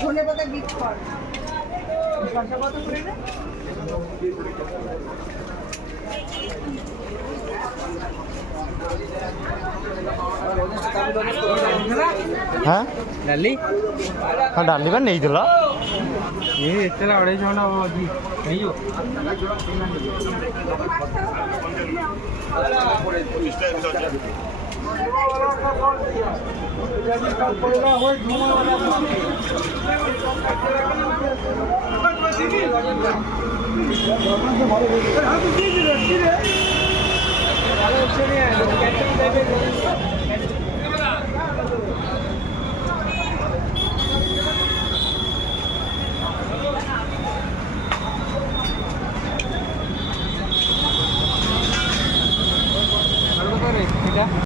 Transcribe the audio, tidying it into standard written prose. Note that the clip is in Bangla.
ধনেপাতা বিট কর শসা কত করে রে? हाँ डाली हाँ डाली बा नहीं दिला ये इतना अड़े जो ना वो जी नहीं हो